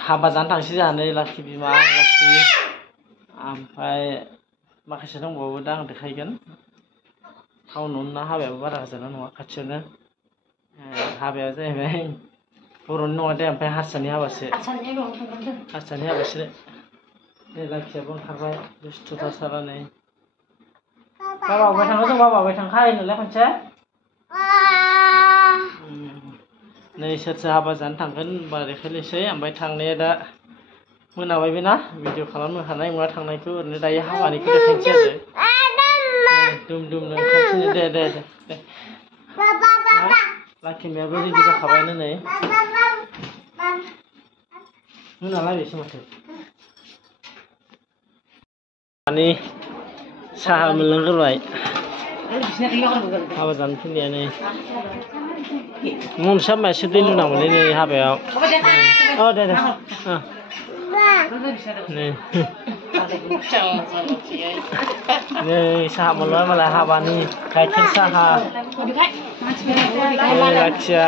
हाबा जानो थांसै जानानै लाखि बिमा लाखि ओमफ्राय माखासे दंबावो दा आं देखायगोन टाउनावनो ना हाबायाबो बारा गोजानाव नङा खाथियावनो हाबाया जाहैबाय बर'नि नङा दे ओमफ्राय हारसानि हाबासो हारसानि हाबासो नै लाखियाबो ओंखारबाय दुस्थुथार सारानै बाबा अबाय थाङो जों बाबा अबाय थांखायो नोंलाय खनसे नै सोरसो हाबा जानो थांगोन होनबा देखायनोसै ओमफ्राय थांनाया दा मोनाबायबो ना भिडिअ खालामनो हानाय नङा थांनायखौ ओरैनो दायो हाबानिखौ देखायनोसै आरो दुम दुमनो ओंखारसैनो दे दे दे दे लाखिमायाबो रेडि जाखाबायानो नै मोनालायबायसो माथो दानि साहा मोनलोंग्रोबाय हाबा जानो फैनाया नै मनसा मायासो दै लुनांगौलै नै हाबायाव दे दे नै साहा मोनबाय मालाय हाबानि गाइखेर साहा लाखिया